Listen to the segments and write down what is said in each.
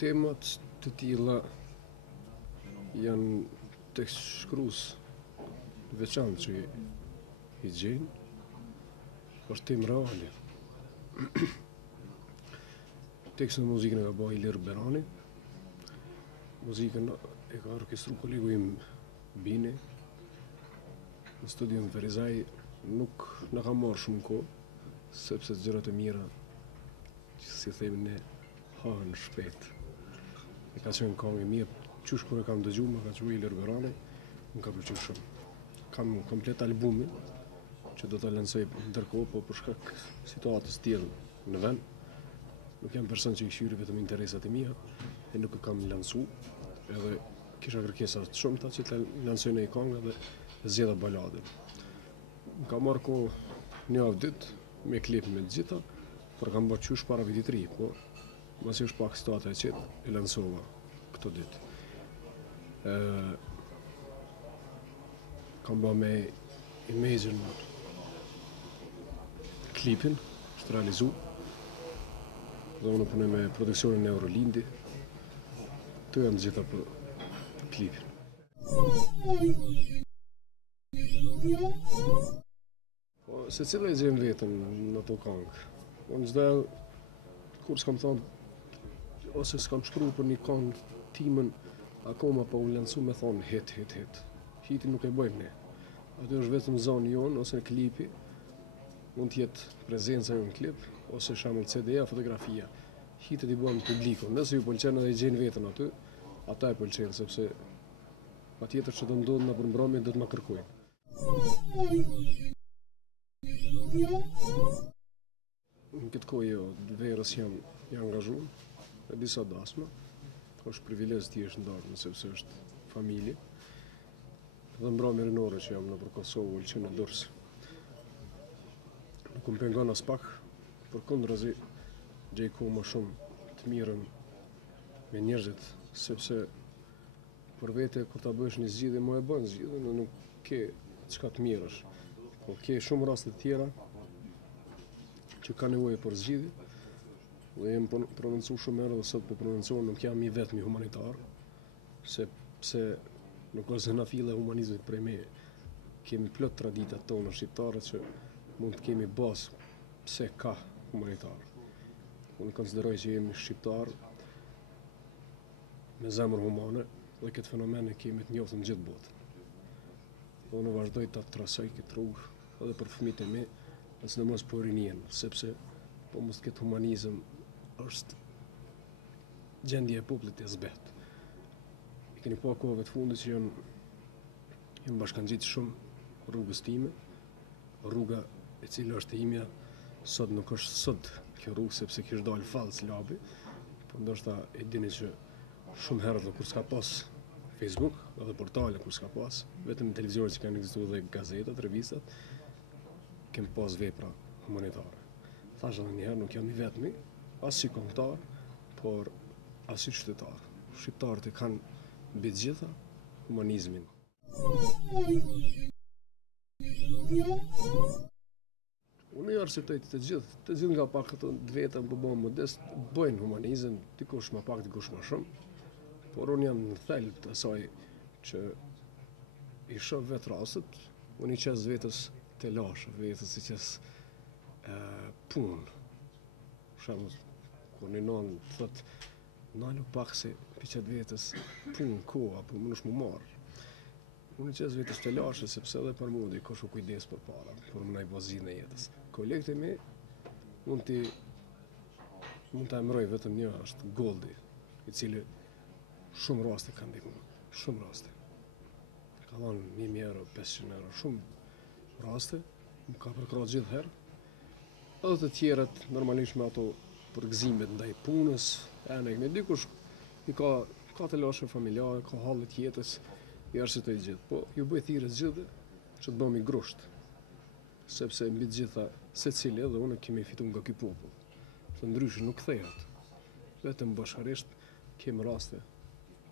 Temat të tilla janë tek shkruas veçantë që i gjejnë, është temë reale. Tekstin e muzikën e ka bëu Ilir Berani, muzikën e ka orkestru kolegu im Bini, në studion Verizaj nuk na ka marrë shumë kohë, sepse gjërat e mira, që si themi ne, hahen shpejt. E ka qenë këngë e mirë, qysh kur e kam dëgju, më ka qenë Ilir Berani, më ka pëlqyer shumë. Kam komplet albumin, që do ta lancoj ndërkohë, po për shkak situatës tillë në vend, nuk jam person që i këshyri vetëm interesat e mia, e nuk e kam lancu, edhe kisha kërkesa të shumta që të lancoj një këngë dhe zgjedha baladën. Më ka marrë kohë një javë ditë, me klip me të gjitha, por kam bërë qysh para vitit të ri, po masi është pak situata e qetë, e lancova këto ditë. Kam bërë me Imagine klipin, është realizu, dhe unë punoj me produksionin e Eurolindi, të janë të gjitha për klipin. Po, se cila e gjem vetën në ato këngë. Unë çdo kur s'kam thonë, ose s'kam shkruar për një këngë timën, akoma po u lancu me thonë hit. Hitin nuk e bëjmë ne. Aty është vetëm zoni jonë, ose klipi, mund t'jetë prezenca jo në klip, ose shembull CD-a, fotografia. Hitet i bën publiku. Nëse ju pëlqen edhe i gjejnë veten aty, ata e pëlqejnë, sepse patjetër që do ndodhë në përmbrëmje do të ma kërkojnë. Në këtë kohë jo, verës jam i angazhuar, e disa dasma, është privilegj të jesh ndarë, sepse është familje. Dhe mbrëmje rinore që jam nëpër Kosovë, Ulqin e Durrës. Nuk më pengon as pak, përkundrazi gjej kohë më shumë të mirën me njerëzit, sepse për vete kur ta bësh një zgjidhje, më e bën zgjidhjen, nuk ke çka të mirësh. Po ke shumë raste të tjera që ka nevojë për zgjidhje, dhe jem prononcu shumë herë dhe sot po prononcoj, nuk jam i vetmi humanitar, sepse nuk është se na fillë humanizmit prej me. Kemi plot traditat tona shqiptare që mund të kemi bazë pse ka humanitar. Unë konsideroj që jemi shqiptar me zemër humane dhe këtë fenomen e kemi të njoftën në gjithë botën. Dhe unë vazhdoj ta trasoj këtë rrugë edhe për fëmijët e mi, sidomos për rinjen, sepse po mos këtë humanizëm është gjendje e popullit e zbet. I keni pa kohëve të fundit që janë bashkangjitur shumë rrugës time, rruga e cila është e imja, sot nuk është sot kjo rrugë, sepse kishte dalë fals labi, po ndoshta e dini që shumë herë dhe kur s'ka pas Facebook, edhe portale kur s'ka pas, vetëm në televizionin që kanë ekzistuar dhe gazetat, revistat, kem pas vepra humanitare. Thash edhe një herë, nuk jam i vetmi, as si kombëtar, por as si qytetar. Shqiptarët e kanë mbi të gjitha humanizmin. Unë i arsyetoj të gjithë nga pak të vetëm po bëhen modest, bëjnë humanizëm, dikush më pak, dikush më shumë, por unë jam në thelb të asaj që i shoh vetë rastet, unë i qes vetës të lashë, vetës i qes punë. Për shembull, kur një non thot, nalu pak se piqet vetës punë, koha, po më nësh mu marë. Unë i qes vetës të lashë, sepse edhe për mu dikush u kujdes për para, për më najbo zgjidhjen e jetës. Kolegët e mi, mund të emroj vetëm një, është Goldi, i cili shumë raste ka ndihmuar, shumë raste. Ka dhënë 1000 euro, 500 euro, shumë raste, më ka përkrahur gjithë herë. Edhe të tjerët, normalisht me ato përgëzimet ndaj punës, në dikush i ka të lashë familjare, ka hallet jetës, i arsyetoj gjithë, po ju bëj thirrje zgjidhje që të bëhemi grusht, sepse mbi të gjitha secili edhe unë kemi fituar nga ky popull. Të ndryshë nuk kthehet. Vetëm bashkërisht kemi raste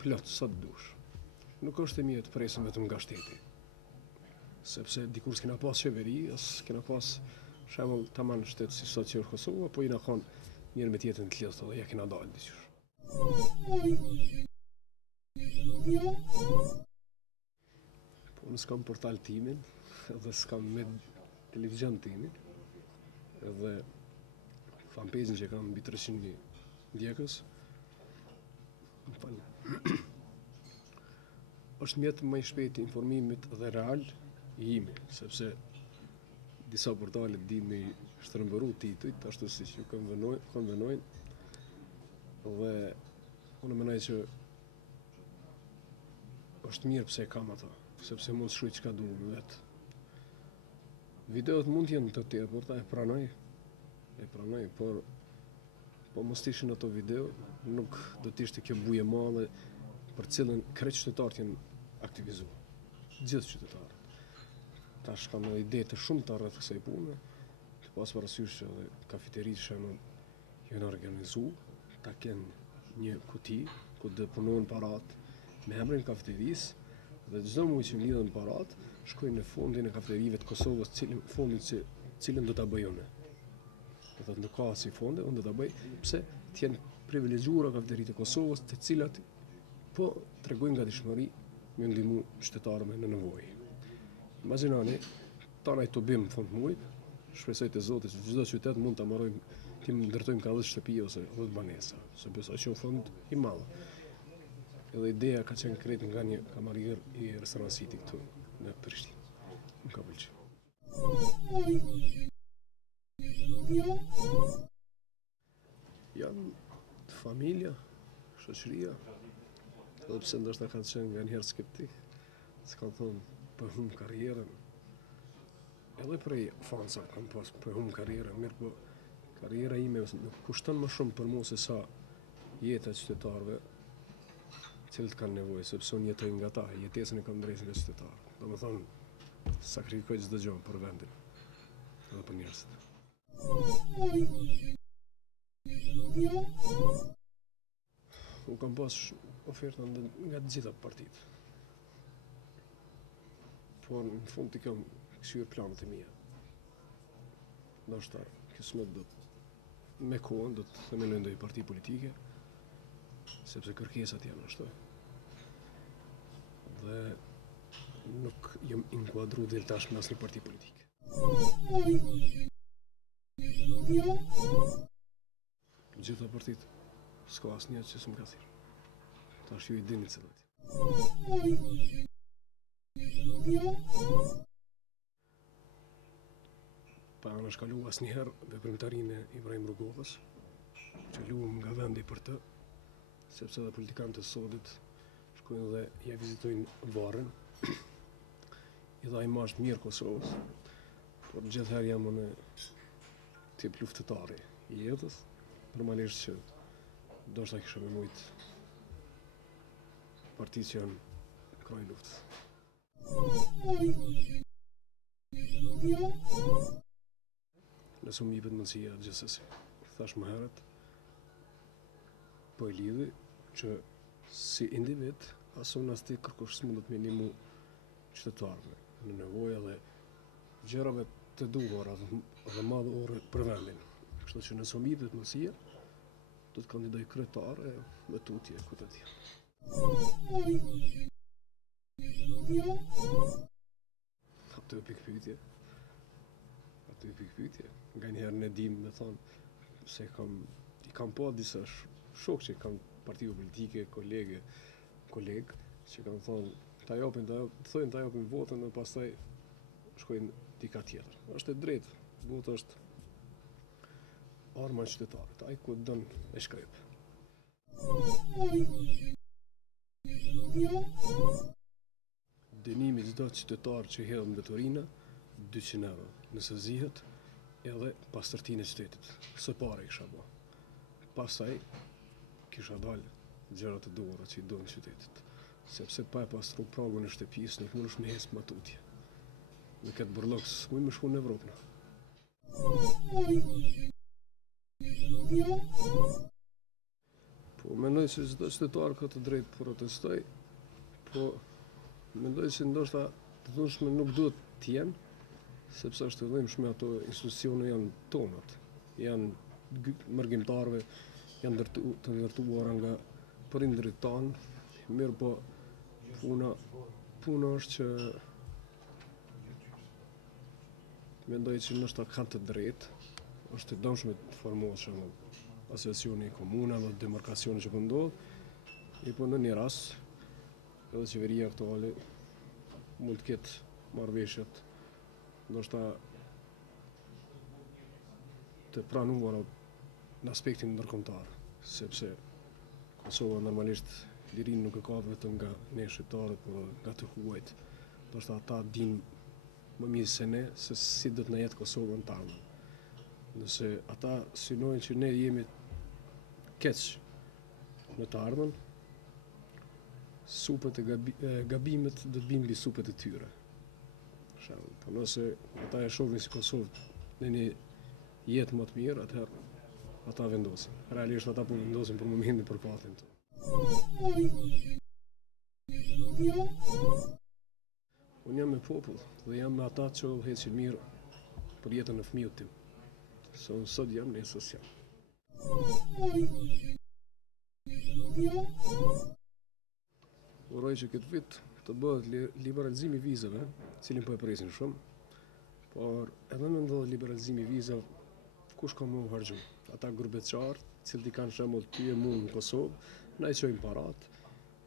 plot sa të dush. Nuk është e mirë të presim vetëm nga shteti. Sepse dikur s'kena pas qeveri, as kena pas shembull tamam shtet si sot që është Kosova, po i na kanë njërë me tjetën të lidhë dhe ja kena dalë diqysh. Po unë s'kam portal timin, edhe s'kam me televizion timin, edhe fanpage-in që kam mbi 300.000 ndjekës. Më falë. Është mjetë më i shpejt i informimit dhe real i imi, sepse disa portale di me shtrëmbëru titujt, ashtu si që ju konvenojnë, dhe unë menoj që është mirë pse kam ata, sepse mund të shkruaj çka dua me vetë. Videot mund të jenë të tepërta, e pranoj, por po mos ishin ato video, nuk do të ishte kjo buje madhe për cilën krejt qytetarët janë aktivizuar. Gjithë qytetarët. Tash kam edhe ide të shumta rreth kësaj pune, të pas parasysh që edhe kafeteritë shembull janë organizuar, ta kenë një kuti ku do punojnë parat me emrin kafeterisë dhe çdo muaj që mlidhen parat, shkojnë në fondin e kafeterive të Kosovës, cilën do ta bëj unë. Do të thotë nuk ka si fonde, unë do ta bëj pse të jenë privilegjuara kafeteritë e Kosovës, të cilat po tregojnë gatishmëri me ndihmu qytetarëve në nevojë. Imagjinoni, tani të bim fund muajit, shpresoj te Zoti që çdo qytet mund ta marrojmë, ti ndërtojmë ka 10 shtëpi ose 10 banesa, sepse është një fond i madh. Edhe ideja ka qenë krejt nga një kamarier i Restaurant City këtu në Prishtinë. Më ka pëlqyer. Janë familja, shoqëria, edhe pse ndoshta kanë qenë nga njëherë skeptik, s'kan thonë për hum karrierën. Edhe prej fansave kam pas për hum karrierën, mirë po karriera ime nuk kushton më shumë për mua se sa jeta e qytetarëve, cilët kanë nevojë, sepse unë jetoj nga ta, jetesën e kam drejtë nga qytetarët. Domethënë, sakrifikoj çdo gjë për vendin edhe për njerëzit. Unë kam pas oferta nga të gjitha partitë. Por në fund të kam këshyer planet e mia. Ndoshta kismet do me kohën do të themeloj ndonjë parti politike, sepse kërkesat janë ashtu. Dhe nuk jam inkuadru dhe tash me asnjë parti politike. Gjitha partitë, s'ka asnjë që s'm ka thirrë. Tash ju i dini cilat. Pa në shkalu asnjëherë veprimtarinë e Ibrahim Rrugovës, që luam nga vendi për të, sepse edhe politikanët e sodit shkojnë dhe ja vizitojnë Varrën, i dha imazh mirë Kosovës, por gjithherë jam në tip luftëtari i jetës, normalisht që ndoshta kisha më mujt partitë që janë kraj luftës. Nëse më jepet mundësia gjithsesi, thash më herët, po e lidhi që si individ, as unë as ti kërkush s'mundet me ndihmu qytetarëve në nevojë dhe gjërave të duhura dhe madhore për vendin. Kështu që nëse më jepet mundësia, do të kandidoj kryetar e me tutje ku të di. Atë pikpyetje. Nga njëherë ne dim me thonë se i kam pa disa shokë që kanë partive politike, kolegë që kanë thonë ta japin votën dhe pastaj shkojnë dika tjetër. Është e drejtë, vota është arma e qytetarit, ai ku don e shkrep. Dënimi çdo qytetar që hedh mbeturina 200 euro, nëse zihet, edhe pastërtinë e qytetit. Së pari kisha bë. Pastaj kisha dalë gjërat e duhura që i duhen qytetit. Sepse pa e pastru pragun e shtëpisë nuk mundesh me ecë më tutje. Në këtë burllok s'mund më shku në Evropë. Po mendoj se çdo qytetar ka të drejtë protestoj, po mendoj se ndoshta të dhunshme nuk duhet të jenë, sepse është e dhimbshme ato institucione janë tonat, janë mërgjimtarëve, janë të ndërtuara nga prindërit tanë, mirë po puna është që mendoj që nështë kanë të drejtë, është të dëmshme të formohet shembull asociacioni i komunave, demarkacioni që po ndodh, po në një rast edhe qeveria aktuale mund të ketë marrëveshjet ndoshta të pranuara në aspektin ndërkombëtar, sepse Kosova normalisht lirinë nuk e ka vetëm nga ne shqiptarët, por nga të huajt. Ndoshta ata dinë më mirë se ne se si do të na jetë Kosova në të ardhmen. Nëse ata synojnë që ne jemi keq në të ardhmen, supet e gabimet do të bimë mbi supet e tyre. Po nëse ata e shohin si Kosovë në një jetë më të mirë, atëherë ata vendosin. Realisht ata po vendosin për momentin për patin të. Unë jam me popull dhe jam me ata që heqin mirë për jetën e fëmijët tim. Se unë sot jam, nesër s'jam. Uroj që këtë vit të bëhet liberalizimi i vizave, cilin po e presin shumë, por edhe me ndodhë liberalizimi i vizave, kush ka më harxhu? Ata grupeqarë, cilët i kanë shembull ty e mua në Kosovë, na i çojnë parat,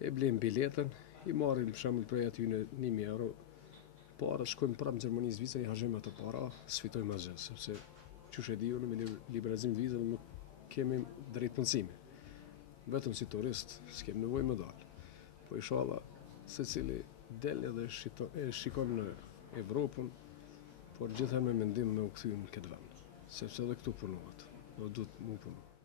e blejnë biletën, i marrin për shembull prej aty në 1000 euro, para shkojmë prapë në Gjermani Zvicër, i harxojmë ato para, sfitojmë asgjë, sepse qysh e di unë me liberalizimin e vizave nuk kemi drejt punësimi. Vetëm si turist s'kem nevojë më dalë. Po inshallah secili del edhe e shikon në Evropën, por gjithë me mendim me u kthy në këtë vend, sepse edhe këtu punohet, do duhet mu punu.